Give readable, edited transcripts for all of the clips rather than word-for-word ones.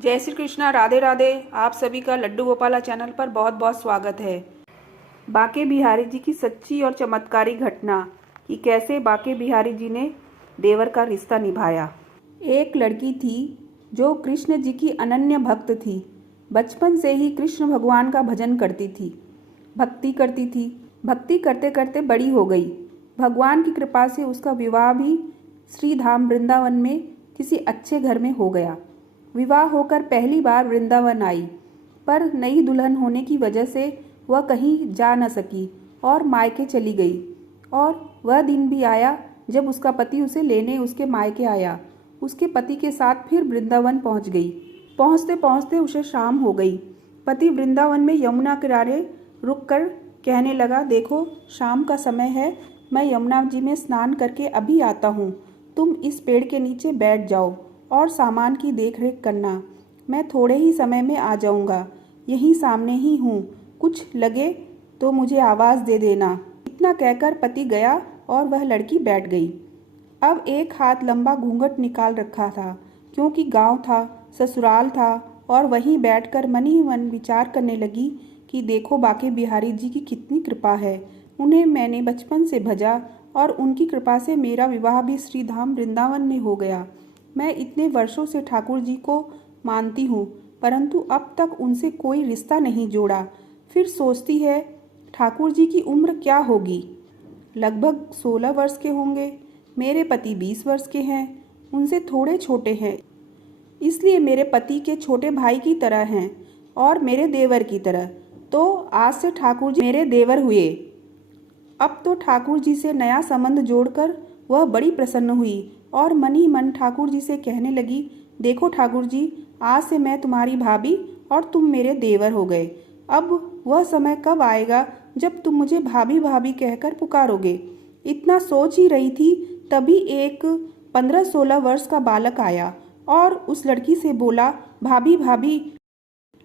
जय श्री कृष्णा, राधे राधे। आप सभी का लड्डू गोपाला चैनल पर बहुत बहुत स्वागत है। बांके बिहारी जी की सच्ची और चमत्कारी घटना कि कैसे बांके बिहारी जी ने देवर का रिश्ता निभाया। एक लड़की थी जो कृष्ण जी की अनन्य भक्त थी। बचपन से ही कृष्ण भगवान का भजन करती थी, भक्ति करती थी। भक्ति करते करते बड़ी हो गई। भगवान की कृपा से उसका विवाह भी श्री धाम वृंदावन में किसी अच्छे घर में हो गया। विवाह होकर पहली बार वृंदावन आई, पर नई दुल्हन होने की वजह से वह कहीं जा न सकी और मायके चली गई। और वह दिन भी आया जब उसका पति उसे लेने उसके मायके आया। उसके पति के साथ फिर वृंदावन पहुंच गई। पहुंचते पहुंचते उसे शाम हो गई। पति वृंदावन में यमुना किनारे रुककर कहने लगा, देखो शाम का समय है, मैं यमुना जी में स्नान करके अभी आता हूँ। तुम इस पेड़ के नीचे बैठ जाओ और सामान की देखरेख करना। मैं थोड़े ही समय में आ जाऊंगा, यहीं सामने ही हूँ, कुछ लगे तो मुझे आवाज़ दे देना। इतना कहकर पति गया और वह लड़की बैठ गई। अब एक हाथ लंबा घूंघट निकाल रखा था, क्योंकि गांव था, ससुराल था, और वहीं बैठकर मन ही मन विचार करने लगी कि देखो बांके बिहारी जी की कितनी कृपा है। उन्हें मैंने बचपन से भजा और उनकी कृपा से मेरा विवाह भी श्री धाम वृंदावन में हो गया। मैं इतने वर्षों से ठाकुर जी को मानती हूँ, परंतु अब तक उनसे कोई रिश्ता नहीं जोड़ा। फिर सोचती है, ठाकुर जी की उम्र क्या होगी? लगभग 16 वर्ष के होंगे। मेरे पति 20 वर्ष के हैं, उनसे थोड़े छोटे हैं, इसलिए मेरे पति के छोटे भाई की तरह हैं और मेरे देवर की तरह। तो आज से ठाकुर जी मेरे देवर हुए। अब तो ठाकुर जी से नया संबंध जोड़कर वह बड़ी प्रसन्न हुई और मन ही मन ठाकुर जी से कहने लगी, देखो ठाकुर जी, आज से मैं तुम्हारी भाभी और तुम मेरे देवर हो गए। अब वह समय कब आएगा जब तुम मुझे भाभी भाभी कहकर पुकारोगे? इतना सोच ही रही थी, तभी एक 15-16 वर्ष का बालक आया और उस लड़की से बोला, भाभी भाभी।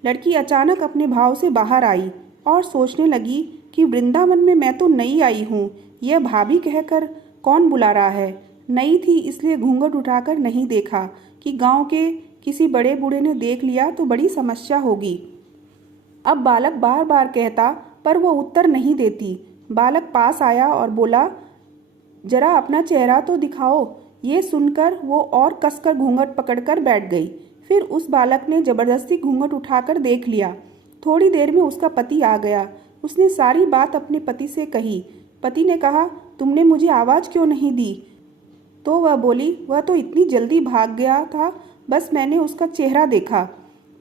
लड़की अचानक अपने भाव से बाहर आई और सोचने लगी कि वृंदावन में मैं तो नई आई हूँ, यह भाभी कहकर कौन बुला रहा है। नई थी इसलिए घूंघट उठाकर नहीं देखा कि गांव के किसी बड़े बूढ़े ने देख लिया तो बड़ी समस्या होगी। अब बालक बार बार कहता, पर वो उत्तर नहीं देती। बालक पास आया और बोला, जरा अपना चेहरा तो दिखाओ। ये सुनकर वो और कसकर घूंघट पकड़कर बैठ गई। फिर उस बालक ने जबरदस्ती घूंघट उठाकर देख लिया। थोड़ी देर में उसका पति आ गया। उसने सारी बात अपने पति से कही। पति ने कहा, तुमने मुझे आवाज़ क्यों नहीं दी? तो वह बोली, वह तो इतनी जल्दी भाग गया था, बस मैंने उसका चेहरा देखा।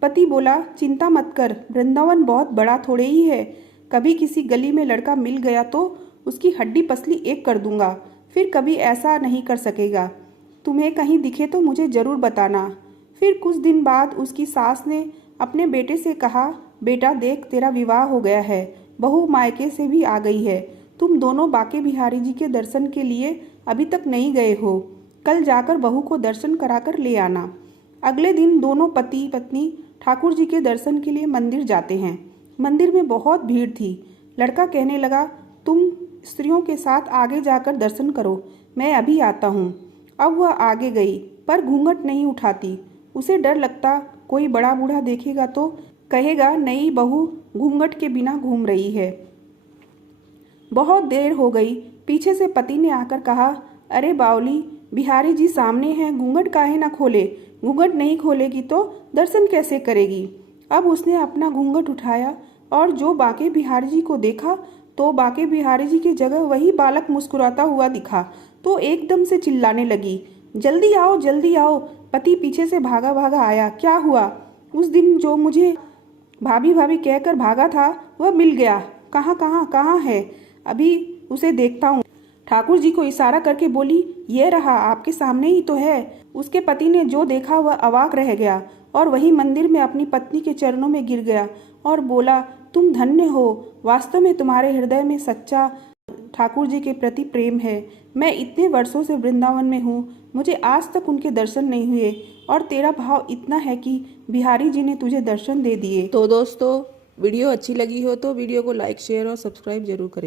पति बोला, चिंता मत कर, वृंदावन बहुत बड़ा थोड़े ही है। कभी किसी गली में लड़का मिल गया तो उसकी हड्डी पसली एक कर दूंगा, फिर कभी ऐसा नहीं कर सकेगा। तुम्हें कहीं दिखे तो मुझे ज़रूर बताना। फिर कुछ दिन बाद उसकी सास ने अपने बेटे से कहा, बेटा देख, तेरा विवाह हो गया है, बहू मायके से भी आ गई है। तुम दोनों बांके बिहारी जी के दर्शन के लिए अभी तक नहीं गए हो, कल जाकर बहू को दर्शन कराकर ले आना। अगले दिन दोनों पति पत्नी ठाकुर जी के दर्शन के लिए मंदिर जाते हैं। मंदिर में बहुत भीड़ थी। लड़का कहने लगा, तुम स्त्रियों के साथ आगे जाकर दर्शन करो, मैं अभी आता हूँ। अब वह आगे गई, पर घूंघट नहीं उठाती। उसे डर लगता, कोई बड़ा बूढ़ा देखेगा तो कहेगा, नई बहू घूंघट के बिना घूम रही है। बहुत देर हो गई। पीछे से पति ने आकर कहा, अरे बावली, बिहारी जी सामने हैं, घूंघट काहे ना खोले? घूंघट नहीं खोलेगी तो दर्शन कैसे करेगी? अब उसने अपना घूंघट उठाया और जो बांके बिहारी जी को देखा तो बांके बिहारी जी की जगह वही बालक मुस्कुराता हुआ दिखा। तो एकदम से चिल्लाने लगी, जल्दी आओ जल्दी आओ। पति पीछे से भागा भागा आया। क्या हुआ? उस दिन जो मुझे भाभी भाभी कहकर भागा था वह मिल गया। कहाँ कहाँ कहाँ है? अभी उसे देखता हूँ। ठाकुर जी को इशारा करके बोली, ये रहा, आपके सामने ही तो है। उसके पति ने जो देखा वह अवाक रह गया और वही मंदिर में अपनी पत्नी के चरणों में गिर गया और बोला, तुम धन्य हो, वास्तव में तुम्हारे हृदय में सच्चा ठाकुर जी के प्रति प्रेम है। मैं इतने वर्षों से वृंदावन में हूँ, मुझे आज तक उनके दर्शन नहीं हुए और तेरा भाव इतना है कि बिहारी जी ने तुझे दर्शन दे दिए। तो दोस्तों, वीडियो अच्छी लगी हो तो वीडियो को लाइक, शेयर और सब्सक्राइब जरूर करें।